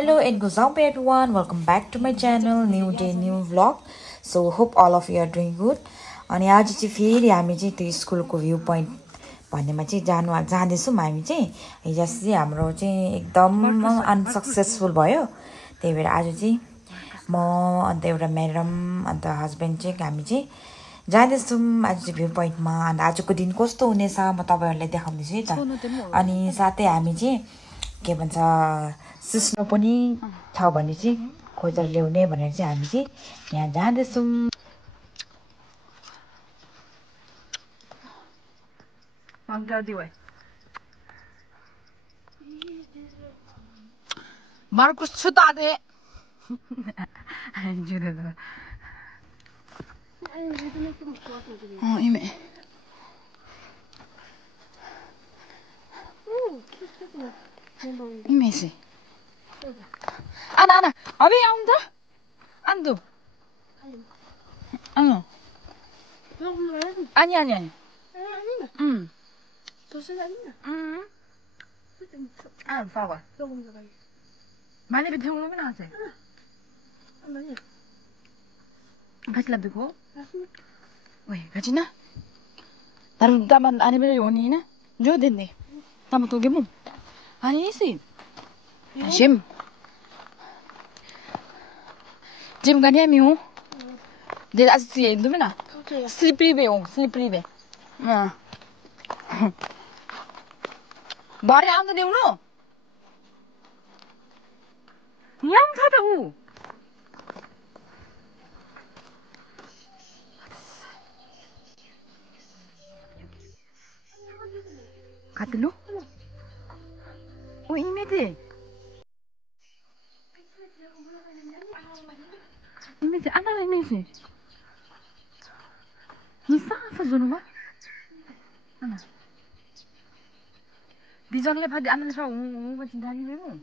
Hello and good morning everyone. Welcome back to my channel. New day, new vlog. So hope all of you are doing good. अनि आज चाहिँ फेरि हामी चाहिँ त्यो स्कुलको भ्यू पोइन्ट भन्नेमा चाहिँ जाँदैछौँ हामी चाहिँ हिजो चाहिँ हाम्रो चाहिँ एकदम अनसक्सेसफुल भयो त्यही भएर आज चाहिँ म अन्त एउटा म्याडम अन्त हस्बेन्ड चाहिँ हामी चाहिँ जाँदैछौँ आज चाहिँ भ्यू पोइन्टमा अन्त आजको दिन कस्तो हुनेछ म तपाईहरुलाई देखाउँदैछु है त अनि साथै हामी चाहिँ के भन्छ सिस्नो पनि छ भने चाहिँ खोजेर ल्याउने भनेर चाहिँ हामी चाहिँ यहाँ जाँदैछौँ Marcos chutade. Oh, ime. Ime sih. Ana, abi anda? Ando. Ano? Ani. Fawa. Mana betul belum nasi? Kasih lebih kok? Weh, kasih na? Taruh taman ani beri oni na? Jodoh deh. Tamu tu gemu? Ani sih. Jim. Jim kan dia miu? Dia asli itu mana? Slippery be ong, slippery be. Nah. Bari anda dia uno? Yang tahu. Kata lu? Oh ini deh. Ini sih, anak ini sih. Nisa apa zona? Mana? Di zona lepas di anak lepas, macam dari mana?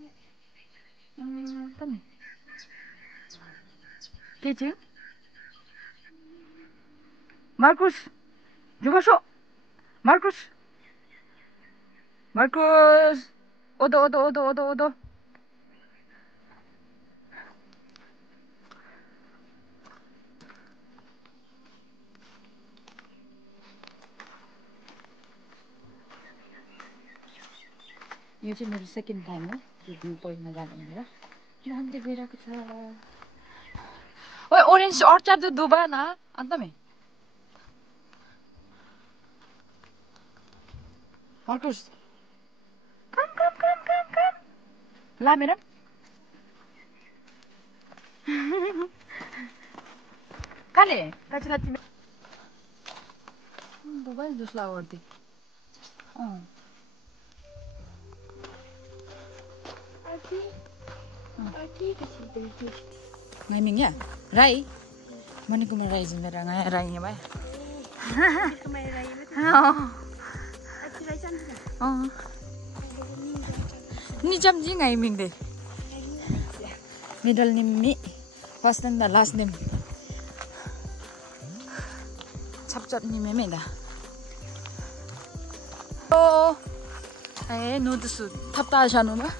Tadi. Kecil. Marcus, juga so. Marcus. Odo. Ini चाहिँ मेरो second time हो यो view पोइन्टमा जानु भनेर किनभने गइरहेको छ ओए ओरेन्ज अर्चार्ड त दुबा न अन्त मे मार्कुस कम ला मेरा काले कचरा दुबा जस लावर्ती Ngay mình nhá, rai, mana kuma rai zumera ngay rai nya ba? Ni jam ji ngay mình de. Middle name mi, first and the last name. Chapchat ni me da. Oh, ay no to su, tap ta siya no ba?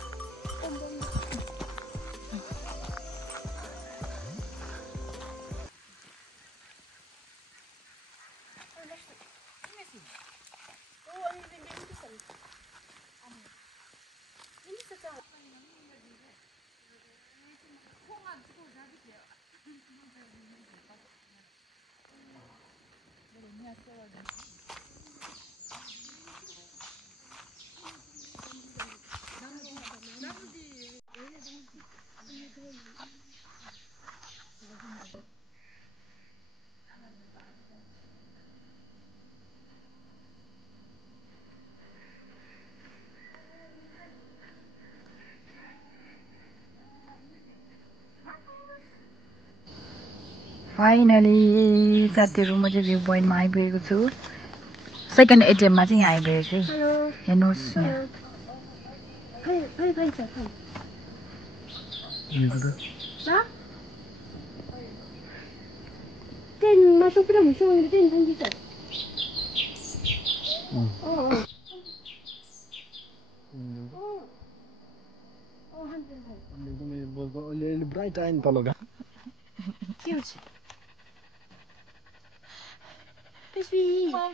Finally, साथीहरु म चाहिँ view पोइन्टमा आइपुगेको छु second एटिएममा चाहिँ यहाँ आइपुगेको छु हेर्नुस् यहाँ ब्राइट आइन तलगा के हो चाहिँ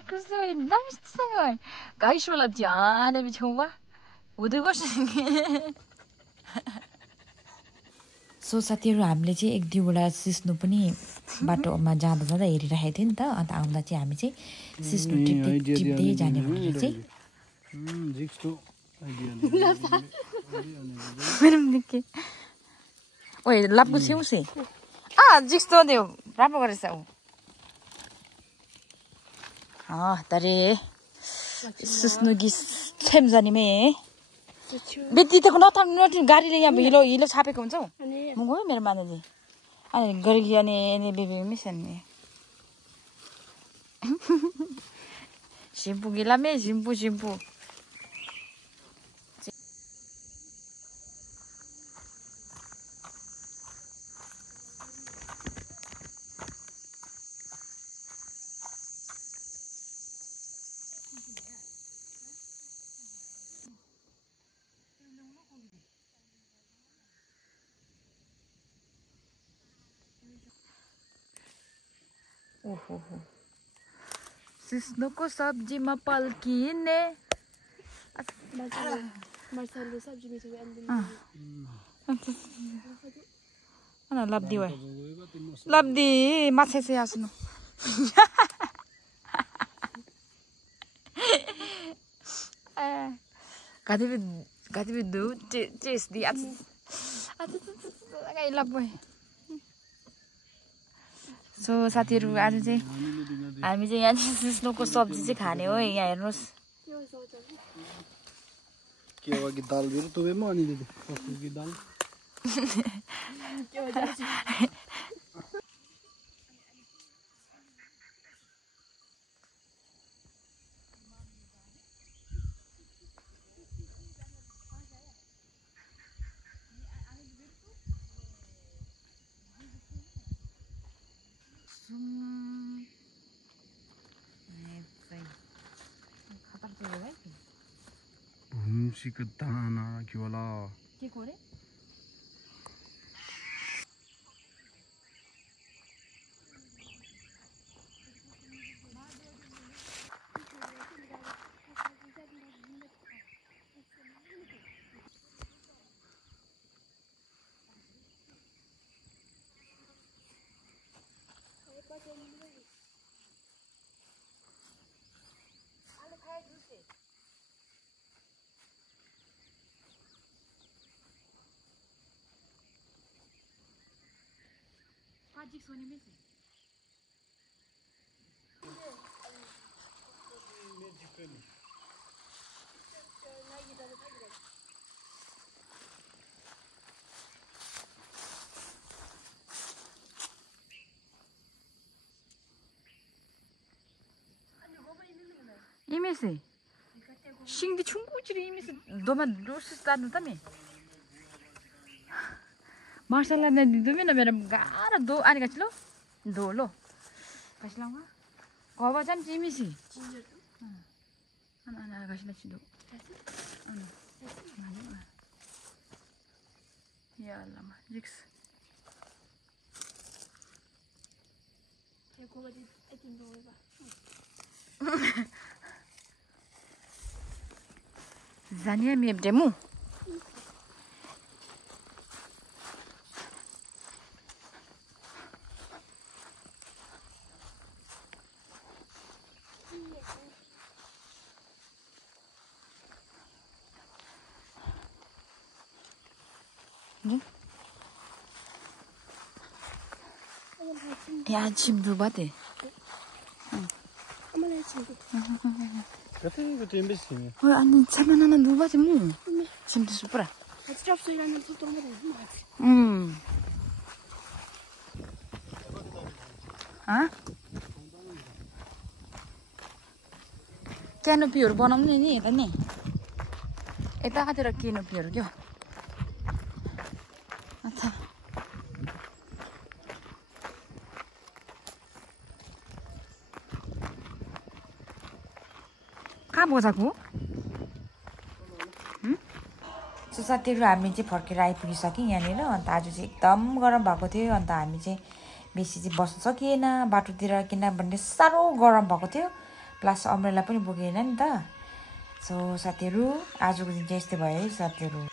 그래서 남시스가 가이쇼라 디아네 비청와 우드 것이 सो साथीहरू हामीले चाहिँ एक दुईवटा सिस्नु पनि बाटोमा जाँदा जाँदा हेरिराखेको थियो नि त अन्त आउँदा चाहिँ हामी चाहिँ सिस्नु टिप्दै जाने भनेर चाहिँ के ओइ लापको छेउसे जिक्स्तो दियो राम्रो गरेछ उ तरे सिस्नु गिस छेम जाने मे बित्तिको नथान गाडीले यहाँ हिलो छापेको हुन्छ हौ म गयो मेरो मान्छे अनि गरी अनि बेबी मिसन नि सिम्पू गिलामे सिम्पू ओहो सिस्नुको सब्जीमा पल्किने मसाले सब्जी में लब्दी भयो लब्दी माछा चाहिँ आस्नु कतिपय दूध टेस्ट दी लब्बो सो साथीहरू आज चाहिँ हामी चाहिँ यहाँ सिस्नुको सब्जी चाहिँ खाने हो यहाँ हेर्नुहोस् केवा की दाल बिरु तुवे म अनि दिदी कस्तो की दाल भुम्सीको दाना के होला के कोरे Pode sonar mesmo. 이메시 싱디 충분히 이메시 너만 로스스타는 다며 마샬라 내 두면은 메라 가라 도 아니 같이로 도로 가실랑아 거봐 잠 이메시 하나 가실라 치도 야 라마 직스 제가 어디 애긴 거 봐. Zania mi demu. Ya chimdu bate. 엄마네 친구. 같은 거 좀 비슷해. 아니 차만하나 누바지 뭐. 침도 수프라. 같이 접수이라는 소통 거든. 아? क्यानोपीहरु बनाउने नि यता नि यतातिर क्यानोपीहरु क्यो अच्छा कहाँ बजाको सो साथीहरू हामी चाहिँ फर्केर आइपुगिसक्यौँ यहाँनिर अन्त आज चाहिँ एकदम गरम भएको थियो अन्त हामी चाहिँ बेसी चाहिँ बस्न सकिएन बाटोतिर किनभने साह्रो गरम भएको थियो प्लस अम्ब्रेला पनि बोकेन नि त सो साथीहरू आजको दिन चाहिँ यस्तै भयो है साथीहरू